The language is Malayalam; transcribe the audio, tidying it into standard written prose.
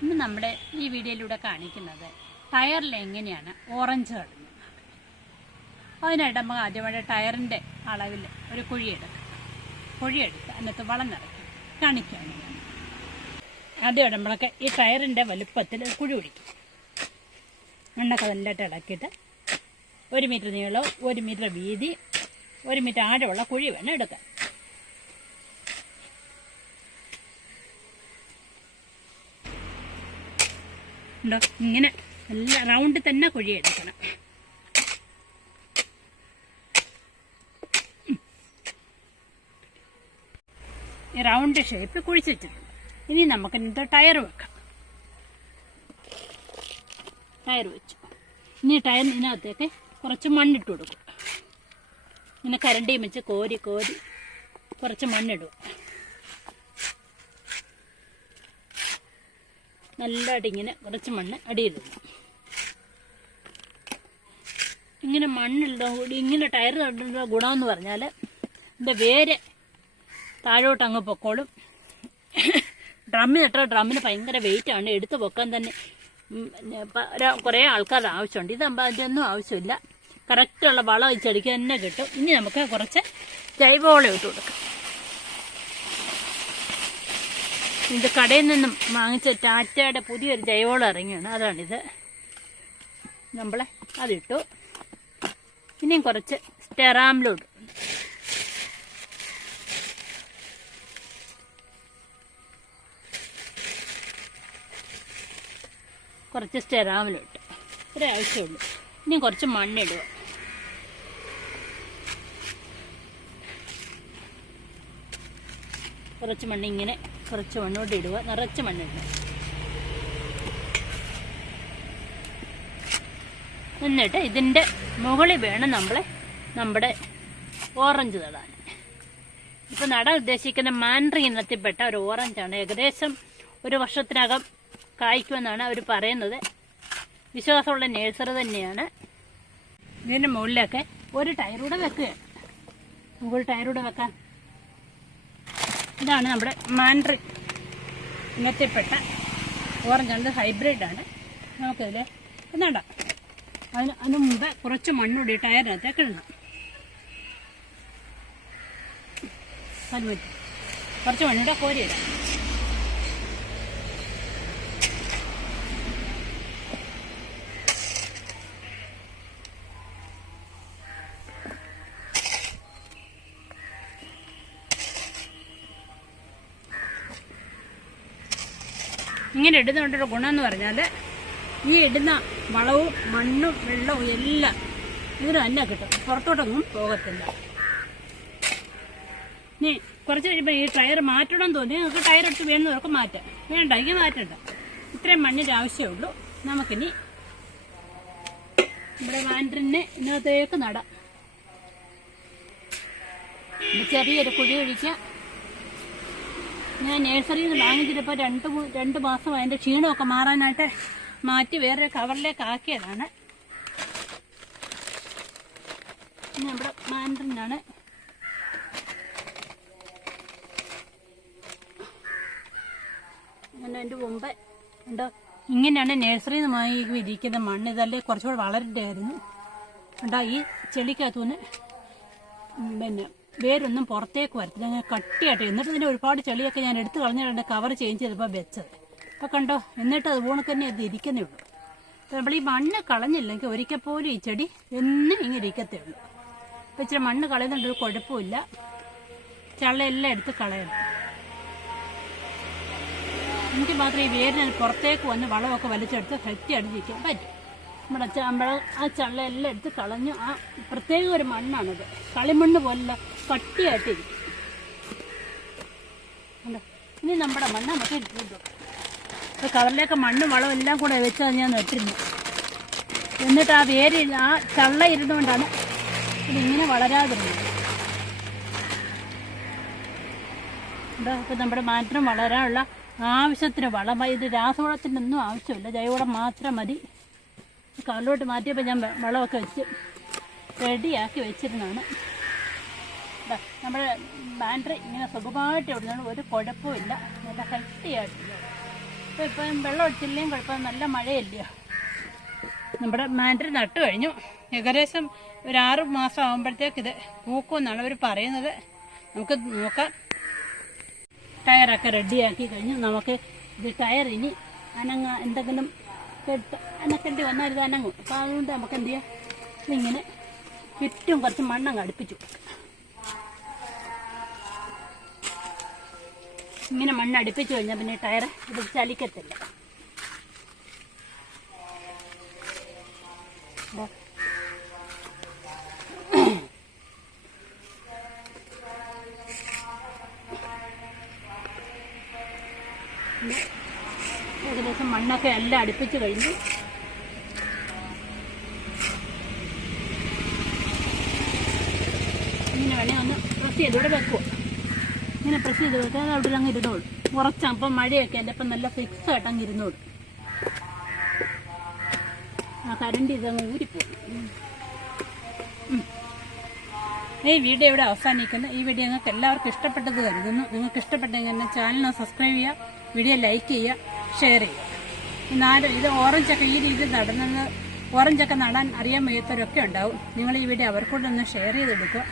ഇന്ന് നമ്മുടെ ഈ വീഡിയോയിലൂടെ കാണിക്കുന്നത് ടയറിൽ എങ്ങനെയാണ് ഓറഞ്ച് കളഞ്ഞത്. അതിനായിട്ട് നമുക്ക് ആദ്യമായിട്ട് ടയറിൻ്റെ അളവിൽ ഒരു കുഴിയെടുത്ത് അതിനകത്ത് വളം നിറയ്ക്കും. കാണിക്കുകയാണ് ഞാൻ. ആദ്യം നമ്മളൊക്കെ ഈ ടയറിൻ്റെ വലുപ്പത്തിൽ കുഴി പിടിക്കും. മണ്ണൊക്കെ നല്ലതായിട്ട് ഇളക്കിയിട്ട് 1 മീറ്റർ നീളം, 1 മീറ്റർ വീതി, 1 മീറ്റർ ആഴമുള്ള കുഴി വേണം എടുക്കാൻ. ഉണ്ടോ, ഇങ്ങനെ നല്ല റൗണ്ടിൽ തന്നെ കുഴി എടുക്കണം. ഈ റൗണ്ട് ഷേപ്പ് കുഴിച്ച് വെച്ചിട്ടുണ്ട്. ഇനി നമുക്ക് ഇന്നത്തെ ടയർ വെക്കാം. ടയർ വെച്ചു. ഇനി ടയറിനകത്തേക്ക് കുറച്ച് മണ്ണിട്ട് കൊടുക്കും. ഇങ്ങനെ കരണ്ടിയും വെച്ച് കോരി കുറച്ച് മണ്ണിടുക. നല്ലതായിട്ട് ഇങ്ങനെ കുറച്ച് മണ്ണ് അടിയിലിടും. ഇങ്ങനെ മണ്ണിടുന്ന ഇങ്ങനെ ടയർ ഇടുന്ന ഗുണമെന്ന് പറഞ്ഞാൽ ഇതിൻ്റെ വേര് താഴോട്ട് അങ്ങ് പൊക്കോളും. ഡ്രമ്മിന് ഭയങ്കര വെയിറ്റാണ്. എടുത്ത് പൊക്കാൻ തന്നെ കുറേ ആൾക്കാരുടെ ആവശ്യമുണ്ട്. ഇതാകുമ്പോൾ അതിൻ്റെ ഒന്നും ആവശ്യമില്ല. കറക്റ്റുള്ള വളം ചെടിക്ക് തന്നെ കിട്ടും. ഇനി നമുക്ക് കുറച്ച് ജൈവവളം ഇട്ട് കൊടുക്കാം. ഇത് കടയിൽ നിന്നും വാങ്ങിച്ച ടാറ്റയുടെ പുതിയൊരു ജൈവവളം ഇറങ്ങിയാണ്. അതാണിത്. നമ്മൾ അതിട്ടു. ഇനിയും കുറച്ച് സ്റ്റെറാമിലും ഇട്ട് ഇത്രേ ആവശ്യമുള്ളൂ. ഇനിയും കുറച്ച് മണ്ണിടുക. കുറച്ച് മണ്ണിങ്ങനെ കുറച്ച് മണ്ണോട്ട് ഇടുക. നിറച്ച് മണ്ണിടുക. എന്നിട്ട് ഇതിൻ്റെ മുകളിൽ വേണം നമ്മുടെ ഓറഞ്ച് നടാൻ. ഇപ്പം നടാൻ ഉദ്ദേശിക്കുന്ന മാൻഡ്രിൻ ഇനത്തിൽപ്പെട്ട ഒരു ഓറഞ്ചാണ്. ഏകദേശം 1 വർഷത്തിനകം കായ്ക്കുമെന്നാണ് അവർ പറയുന്നത്. വിശ്വാസമുള്ള നേഴ്സറി തന്നെയാണ്. ഇതിൻ്റെ മുകളിലൊക്കെ ഒരു ടയറൂടെ വെക്കുകയാണ്. മുകളിൽ ടയറൂടെ വെക്കാം. ഇതാണ് നമ്മുടെ മാൻഡ്രിൻ ഇനത്തിൽപ്പെട്ട ഓറഞ്ചാണ്. ഹൈബ്രിഡാണ്. നമുക്കിതിൽ നടാം. അതിന് മുമ്പ് കുറച്ച് മണ്ണൂടി ടയറിനകത്തേക്ക് ഇടണം. കുറച്ച് മണ്ണൂടെ കോരിയിടാം. ഇങ്ങനെ ഇടുന്നതുകൊണ്ടൊരു ഗുണമെന്ന് പറഞ്ഞാൽ ഈ ഇടുന്ന വളവും മണ്ണും വെള്ളവും എല്ലാം ഇതിന് തന്നെ കിട്ടും. പുറത്തോട്ടൊന്നും പോകത്തില്ല. ഇനി കുറച്ച് കഴിയുമ്പോൾ ഈ ടയർ മാറ്റണം തോന്നി നമുക്ക് ടയർ എടുത്ത് വേണമെന്നവർക്ക് മാറ്റാം. വേണ്ട, ഈ മാറ്റണ്ട. ഇത്രയും മണ്ണിൻ്റെ ആവശ്യമുള്ളൂ. നമുക്കിനി നമ്മുടെ മാൻഡ്രിനെ ഇതിനകത്തേക്ക് നടാം. ചെറിയൊരു കുഴി ഒഴിക്കുക. ഞാൻ നേഴ്സറിയിൽ നിന്ന് വാങ്ങിച്ചിട്ടിപ്പോൾ 2 മാസം അതിൻ്റെ ക്ഷീണമൊക്കെ മാറാനായിട്ട് മാറ്റി വേറൊരു കവറിലേക്ക് ആക്കിയതാണ്. നമ്മുടെ മാൻഡ്രിനാണ്. അങ്ങനെ അതിൻ്റെ മുമ്പ് ഉണ്ടോ, ഇങ്ങനെയാണ് നേഴ്സറിയിൽ നിന്ന് വാങ്ങി ഇരിക്കുന്ന മണ്ണ്. ഇതല്ലേ കുറച്ചുകൂടെ വളരണ്ടായിരുന്നു. ഉണ്ടോ, ഈ ചെളിക്കകത്തുനിന്ന് പിന്നെ വേരൊന്നും പുറത്തേക്ക് വരത്തില്ല. ഞാൻ കട്ടിയായിട്ട്. എന്നിട്ട് ഇതിൻ്റെ ഒരുപാട് ചെളിയൊക്കെ ഞാൻ എടുത്ത് കളഞ്ഞിട്ടുണ്ട്. കവർ ചേഞ്ച് ചെയ്തപ്പോൾ വെച്ചത്. അപ്പോൾ കണ്ടോ, എന്നിട്ട് അതുപോലെ തന്നെ അത് ഇരിക്കുന്നേ ഉള്ളൂ. നമ്മൾ ഈ മണ്ണ് കളഞ്ഞില്ലെങ്കിൽ ഒരിക്കൽ പോലും ഈ ചെടി എന്നും ഇങ്ങനെ ഇരിക്കത്തേ ഉള്ളൂ. അപ്പോൾ ഇച്ചിരി മണ്ണ് കളയുന്നുണ്ട്, ഒരു കുഴപ്പമില്ല. ചള്ളയെല്ലാം എടുത്ത് കളയണം. എനിക്ക് മാത്രമേ ഈ വേരിന് പുറത്തേക്ക് വന്ന് വളമൊക്കെ വലിച്ചെടുത്ത് ഹെൽത്തിയായിട്ടിരിക്കാൻ പറ്റും. നമ്മൾ ആ ചള്ളയെല്ലാം എടുത്ത് കളഞ്ഞ് ആ പ്രത്യേക ഒരു മണ്ണാണിത്. കളിമണ്ണ് പോലുള്ള കട്ടിയായിട്ടിരിക്കും. ഇനി നമ്മുടെ മണ്ണ് നമുക്ക് ഇട്ടിട്ടു. അപ്പോൾ കവറിലേക്ക് മണ്ണും വളവും എല്ലാം കൂടെ വെച്ചാൽ ഞാൻ നട്ടിരുന്നു. എന്നിട്ട് ആ വേര് ആ ചള്ള ഇരുന്നുകൊണ്ടാണ് ഇതിങ്ങനെ വളരാതിരുന്നത്. അപ്പോൾ നമ്മുടെ മാറ്റം വളരാനുള്ള ആവശ്യത്തിന് വളം. ഇത് രാസവളത്തിൻ്റെ ഒന്നും ആവശ്യമില്ല. ജൈവവളം മാത്രം മതി. കവറിലോട്ട് മാറ്റിയപ്പോൾ ഞാൻ വളമൊക്കെ വെച്ച് റെഡിയാക്കി വെച്ചിരുന്നതാണ്. നമ്മുടെ 1 ബാറ്ററി ഇങ്ങനെ സുഖമായിട്ട് ഇടുന്നതാണ്, ഒരു കുഴപ്പമില്ല, നല്ല ഹെൽത്തി ആയിട്ട്. ഇപ്പം വെള്ളം ഒഴിച്ചില്ലേയും കുഴപ്പം, നല്ല മഴയല്ലയോ. നമ്മുടെ മാൻഡ്രി നട്ടു കഴിഞ്ഞു. ഏകദേശം ഒരു 6 മാസം ആകുമ്പോഴത്തേക്ക് ഇത് പൂക്കുമെന്നാണ് അവർ പറയുന്നത്. നമുക്ക് നോക്കാം. ടയറൊക്കെ റെഡിയാക്കി കഴിഞ്ഞു. നമുക്ക് ഇത് ടയർ ഇനി എന്തെങ്കിലും അനക്കേണ്ടി വന്നാൽ ഇത് അനങ്ങും. അപ്പം അതുകൊണ്ട് നമുക്ക് എന്ത് ചെയ്യാം, ഇങ്ങനെ ചുറ്റും കുറച്ച് മണ്ണങ്ങ് അടുപ്പിച്ചു. ഇങ്ങനെ മണ്ണ് അടുപ്പിച്ചു കഴിഞ്ഞാൽ പിന്നെ ടയർ ഇത് ചലിക്കത്തില്ല. ഏകദേശം മണ്ണൊക്കെ എല്ലാം അടുപ്പിച്ച് കഴിഞ്ഞു. ഇങ്ങനെ വേണേ ഒന്ന് പ്രസ് ചെയ്തൂടെ വെക്കുക. ഇങ്ങനെ പ്രസ് ചെയ്ത് വെച്ചാൽ അത് അവിടെ അങ്ങ് ഇരുന്നോളൂ. ഉറച്ചപ്പം മഴയൊക്കെ അല്ല, അപ്പം നല്ല ഫിക്സ് ആയിട്ട് അങ്ങ് ഇരുന്നോളൂ. ആ കരണ്ട് ഇതങ്ങ് ഊരിപ്പോകും. ഈ വീഡിയോ ഇവിടെ അവസാനിക്കുന്നു. ഈ വീഡിയോ നിങ്ങൾക്ക് എല്ലാവർക്കും ഇഷ്ടപ്പെട്ടത് കരുതുന്നു. നിങ്ങൾക്ക് ഇഷ്ടപ്പെട്ടെങ്കിൽ എന്നെ ചാനലിനെ സബ്സ്ക്രൈബ് ചെയ്യുക, വീഡിയോ ലൈക്ക് ചെയ്യുക, ഷെയർ ചെയ്യുക. ഇത് ഓറഞ്ചൊക്കെ ഈ രീതിയിൽ നടുന്നത്, ഓറഞ്ചൊക്കെ നടാൻ അറിയാൻ വയ്യാത്തവരൊക്കെ ഉണ്ടാവും. നിങ്ങൾ ഈ വീഡിയോ അവർക്കൂടെ ഒന്ന് ഷെയർ ചെയ്തെടുക്കുക.